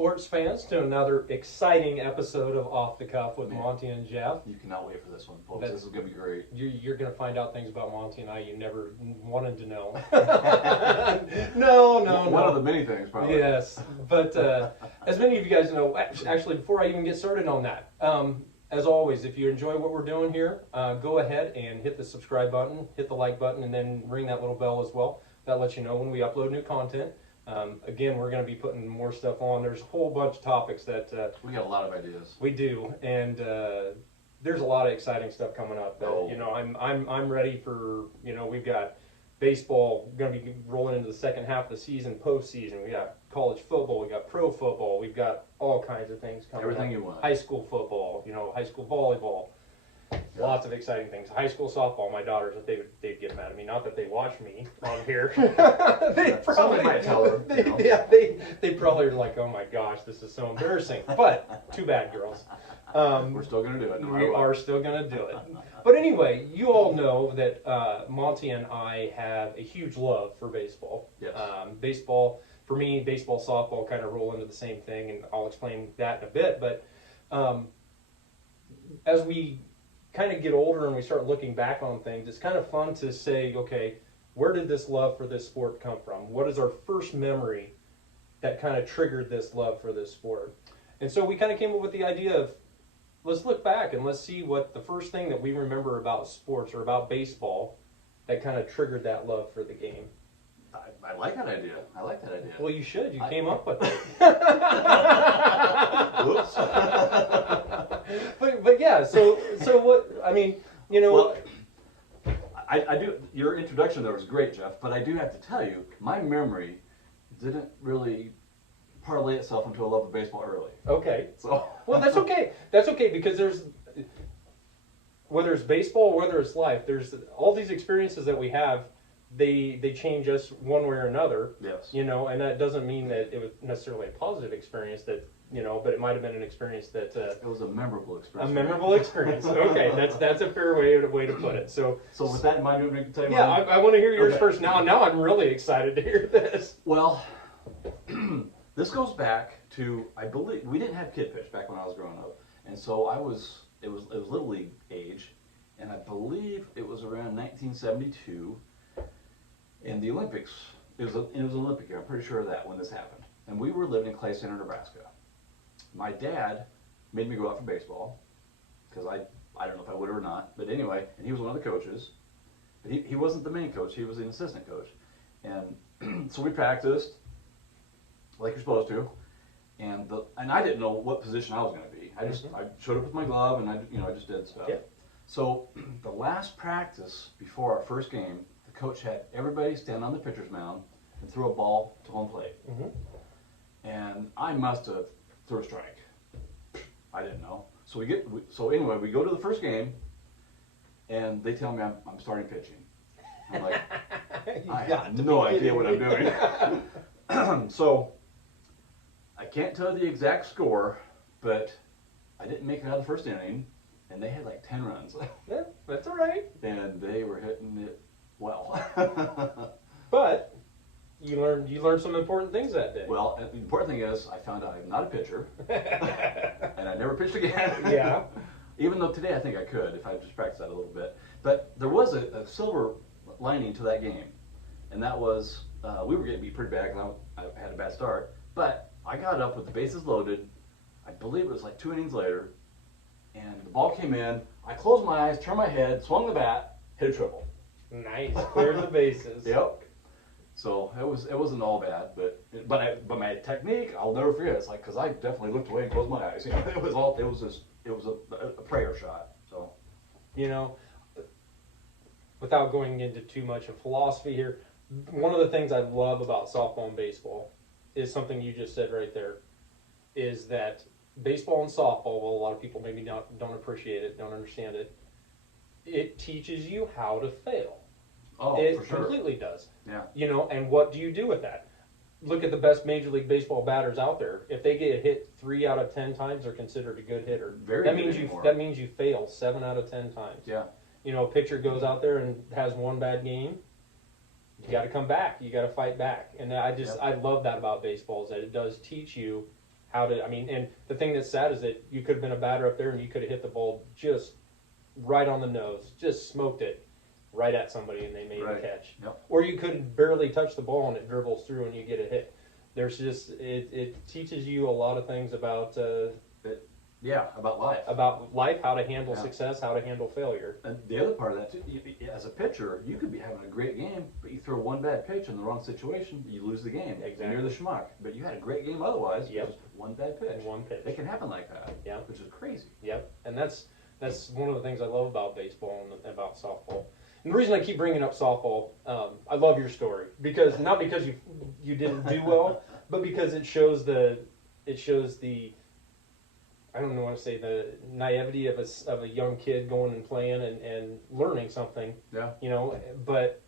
sports fans, to another exciting episode of Off the Cuff with Monte and Geoff. You cannot wait for this one, folks. This is going to be great. You're going to find out things about Monte and I you never wanted to know. No. One of the many things, probably. Yes, but as many of you guys know, actually, before I even get started on that, as always, if you enjoy what we're doing here, go ahead and hit the subscribe button, hit the like button, and then ring that little bell as well. That lets you know when we upload new content. Again, we're going to be putting more stuff on. There's a whole bunch of topics that we got a lot of ideas. We do, and there's a lot of exciting stuff coming up. That, you know, I'm ready for. You know, we've got baseball going to be rolling into the second half of the season, postseason. We got college football, we got pro football, we've got all kinds of things coming. Everything up. You want. High school football, you know, high school volleyball. Lots of exciting things. High school softball, my daughters, they'd get mad at me. Not that they watch me on here. They probably Somebody might tell her. Yeah, they probably are like, oh my gosh, this is so embarrassing. But too bad, girls. We're still going to do it. We are still going to do it. But anyway, you all know that Monte and I have a huge love for baseball. Yes. Baseball, for me, baseball, softball kind of roll into the same thing, and I'll explain that in a bit. But as we kind of get older and we start looking back on things, it's kind of fun to say, okay, where did this love for this sport come from? What is our first memory that kind of triggered this love for this sport? And so we kind of came up with the idea of, let's look back and let's see what the first thing that we remember about sports or about baseball that kind of triggered that love for the game. I like that idea. I like that idea. Well, you should. You came up with it. Whoops. But yeah, so what, I mean, you know. Well, I do, your introduction there was great, Geoff, but I do have to tell you, my memory didn't really parlay itself into a love of baseball early. Okay. So. Well, that's okay. That's okay, because there's, whether it's baseball, whether it's life, there's all these experiences that we have. They change us one way or another. Yes. You know, and that doesn't mean that it was necessarily a positive experience that, you know, but it might have been an experience that it was a memorable experience. A memorable experience. Okay, that's a fair way to put it. So with that in mind, you want me to tell you? Yeah, I want to hear yours first. Now I'm really excited to hear this. Well, this goes back to, I believe we didn't have kid pitch back when I was growing up, and so it was little league age, and I believe it was around 1972. In the Olympics, it was an Olympic year, I'm pretty sure of that when this happened. And we were living in Clay Center, Nebraska. My dad made me go out for baseball, because I don't know if I would or not, but anyway, and he was one of the coaches. But he wasn't the main coach, he was an assistant coach. And so we practiced, like you're supposed to, and I didn't know what position I was going to be. I showed up with my glove, and I just did stuff. Yep. So the last practice before our first game, the coach had everybody stand on the pitcher's mound and throw a ball to home plate. Mm-hmm. And I must have threw a strike. I didn't know. So anyway, we go to the first game, and they tell me I'm starting pitching. I'm like, I have no idea what I'm doing. So I can't tell you the exact score, but I didn't make it out of the first inning, and they had like 10 runs. Yeah, that's all right. And they were hitting it well. But you learned some important things that day. Well, the important thing is I found out I'm not a pitcher, and I never pitched again. Yeah. Even though today I think I could if I just practiced that a little bit. But there was a silver lining to that game, and that was we were getting beat pretty bad because I had a bad start. But I got up with the bases loaded. I believe it was like 2 innings later, and the ball came in. I closed my eyes, turned my head, swung the bat, hit a triple. Nice, cleared the bases. Yep. So it wasn't all bad, but my technique I'll never forget. It's like because I definitely looked away and closed my eyes. You know, it was a prayer shot. So, you know, without going into too much of philosophy here, one of the things I love about softball and baseball is something you just said right there, is that baseball and softball, well, a lot of people maybe don't appreciate it, don't understand it. It teaches you how to fail. Oh, it for sure. completely does. Yeah. You know, and what do you do with that? Look at the best Major League Baseball batters out there. If they get hit 3 out of 10 times, they're considered a good hitter. That means you fail 7 out of 10 times. Yeah. You know, a pitcher goes out there and has one bad game. You got to come back. You got to fight back. And I love that about baseball, is that it does teach you I mean, and the thing that's sad is that you could have been a batter up there and you could have hit the ball just right on the nose, just smoked it right at somebody and they made the catch. Yep. Or you could barely touch the ball and it dribbles through and you get a hit. There's just, it teaches you a lot of things about about life, how to handle success, how to handle failure. And the other part of that too, as a pitcher, you could be having a great game, but you throw one bad pitch in the wrong situation, you lose the game. Exactly. And you're the schmuck. But you had a great game otherwise. Yep. Just one bad pitch. One pitch. It can happen like that. Yeah. Which is crazy. Yep. And that's one of the things I love about baseball and about softball. And the reason I keep bringing up softball, I love your story not because you didn't do well, but because it shows the I don't know what to say, the naivety of a young kid going and playing and learning something. Yeah. You know, but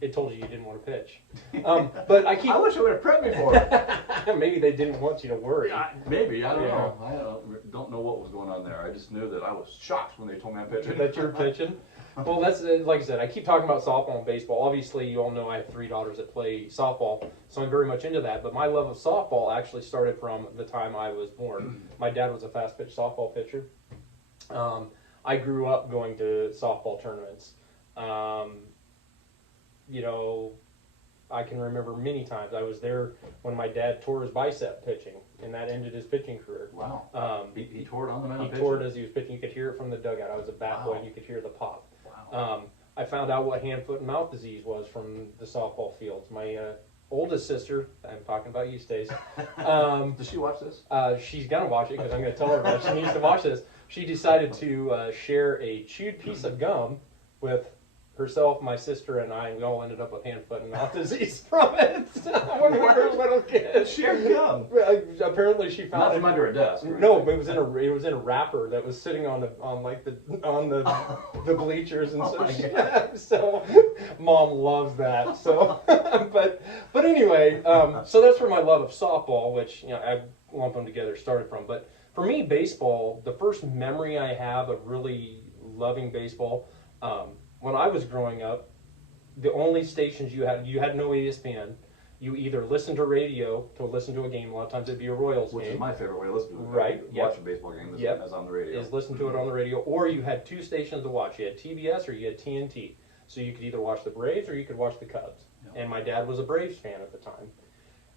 it told you didn't want to pitch. But I wish I would have prepped me for it. Maybe they didn't want you to worry. Maybe, I don't know. I don't know what was going on there. I just knew that I was shocked when they told me I'm pitching. That you're pitching? Well, that's like I said, I keep talking about softball and baseball. Obviously, you all know I have 3 daughters that play softball, so I'm very much into that. But my love of softball actually started from the time I was born. My dad was a fast pitch softball pitcher. I grew up going to softball tournaments. You know, I can remember many times. I was there when my dad tore his bicep pitching, and that ended his pitching career. Wow. He tore it on the mound. He tore it as he was pitching. You could hear it from the dugout. I was a bat boy, and you could hear the pop. Wow. I found out what hand, foot, and mouth disease was from the softball fields. My oldest sister, I'm talking about you, Stace. Does she watch this? She's going to watch it because I'm going to tell her that she needs to watch this. She decided to share a chewed piece of gum with herself, my sister, and I, and we all ended up with hand, foot, and mouth disease from it when we were little kids. Shared gum. Apparently, she found Not it from under a desk. No, but it was in a wrapper that was sitting on the bleachers, and so Mom loves that. So, but anyway, so that's where my love of softball, which I lump them together, started from. But for me, baseball, the first memory I have of really loving baseball. When I was growing up, the only stations you had no ESPN. You either listened to radio to listen to a game. A lot of times it'd be a Royals Which game. is my favorite way to listen to it. Right. Watch a baseball game as on the radio. Is listen to it on the radio. Or you had 2 stations to watch. You had TBS or you had TNT. So you could either watch the Braves or you could watch the Cubs. Yep. And my dad was a Braves fan at the time.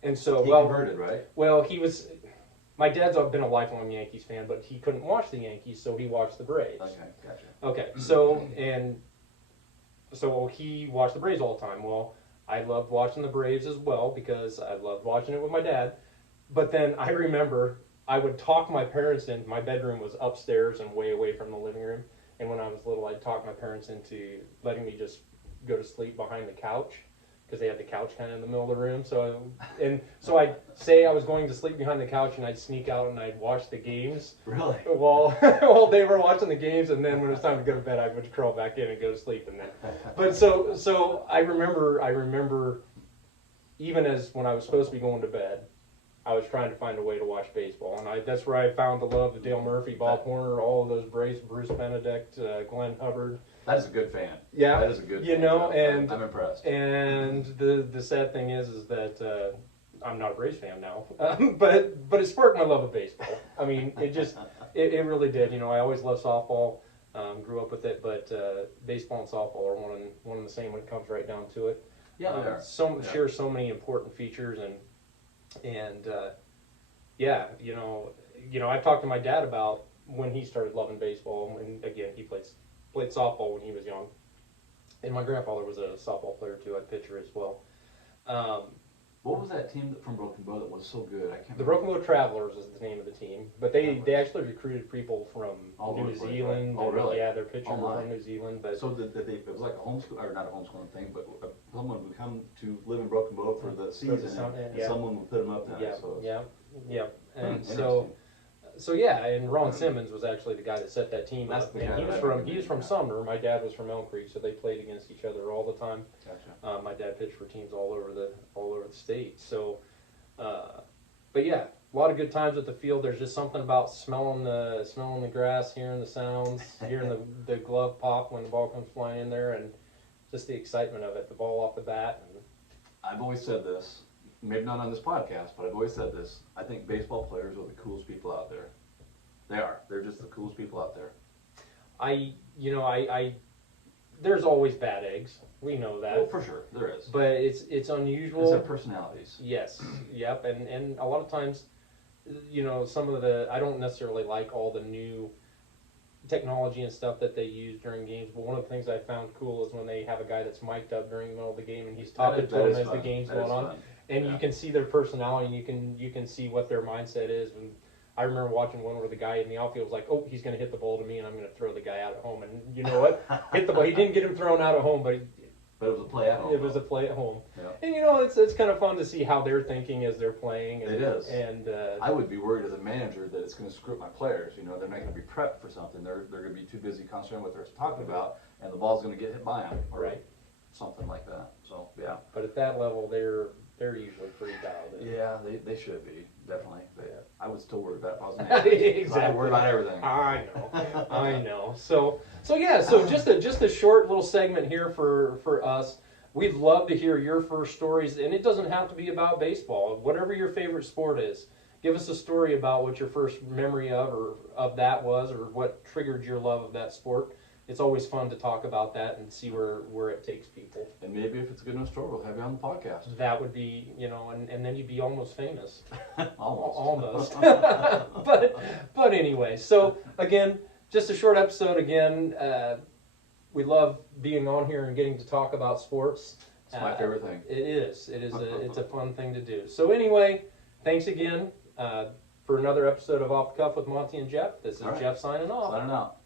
And so, he converted, right? Well, he was... My dad's been a lifelong Yankees fan, but he couldn't watch the Yankees, so he watched the Braves. Okay, gotcha. Okay, so he watched the Braves all the time. Well, I loved watching the Braves as well because I loved watching it with my dad. But then I remember I would talk my parents in. My bedroom was upstairs and way away from the living room. And when I was little, I'd talk my parents into letting me just go to sleep behind the couch because they had the couch kind of in the middle of the room. So I'd say I was going to sleep behind the couch and I'd sneak out and I'd watch the games. Really? While they were watching the games, and then when it was time to go to bed, I would crawl back in and go to sleep. And then, but so I remember, even as when I was supposed to be going to bed, I was trying to find a way to watch baseball, and that's where I found the love of Dale Murphy, Bob Horner, all of those Braves, Bruce Benedict, Glenn Hubbard. That is a good fan. Yeah, that is a good. You know, and I'm impressed. And the sad thing is that I'm not a Braves fan now, but it sparked my love of baseball. I mean, it really did. You know, I always loved softball, grew up with it, but baseball and softball are one and the same when it comes right down to it. Yeah, they are. Share so many important features and yeah, you know, I've talked to my dad about when he started loving baseball, and again, he played softball when he was young, and my grandfather was a softball player too, a pitcher as well. What was that team from Broken Bow that was so good? I can't. The Broken Bow Travelers is the name of the team, but they actually recruited people from New Zealand. Oh, really? Yeah, their pitchers were from New Zealand. But so it was like a homeschool, or not a homeschooling thing, but someone would come to live in Broken Bow for the season, and someone would put them up there. Yeah. And so yeah, and Ron Simmons was actually the guy that set that team up. And he was from Sumner. My dad was from Elm Creek, so they played against each other all the time. Gotcha. My dad pitched for teams all over the state. So, but yeah, a lot of good times at the field. There's just something about smelling the grass, hearing the sounds, hearing the glove pop when the ball comes flying in there, and just the excitement of it, the ball off the bat. And I've always said this. maybe not on this podcast, but I've always said this. I think baseball players are the coolest people out there. They are. They're just the coolest people out there. I there's always bad eggs. We know that. Well, for sure, there is. But it's unusual. It's their personalities. Yes. Yep. And a lot of times, some of I don't necessarily like all the new technology and stuff that they use during games, but one of the things I found cool is when they have a guy that's mic'd up during the middle of the game and he's talking to them as the game's going on, and you can see their personality and you can see what their mindset is. And I remember watching one where the guy in the outfield was like, "Oh, he's going to hit the ball to me, and I'm going to throw the guy out at home." And you know what? Hit the ball. He didn't get him thrown out at home, but it was a play at home. It was a play at home. Yeah. And it's kind of fun to see how they're thinking as they're playing. And, it is. And I would be worried as a manager that it's going to screw up my players. They're not going to be prepped for something. They're going to be too busy concentrating on what they're talking about, and the ball's going to get hit by them or something like that. So yeah. But at that level, they're usually pretty dialed in. Yeah, they should be, definitely. But I would still worry about if I was an Exactly. I worry about everything. I know. So just a short little segment here for us. We'd love to hear your first stories, and it doesn't have to be about baseball. Whatever your favorite sport is, give us a story about what your first memory of that was, or what triggered your love of that sport. It's always fun to talk about that and see where it takes people. And maybe if it's a good enough story, we'll have you on the podcast. That would be, and then you'd be almost famous. Almost. But anyway, so again, just a short episode again. We love being on here and getting to talk about sports. It's my favorite thing. It is. It's a fun thing to do. So anyway, thanks again for another episode of Off the Cuff with Monte and Geoff. This is Jeff signing off. Signing out.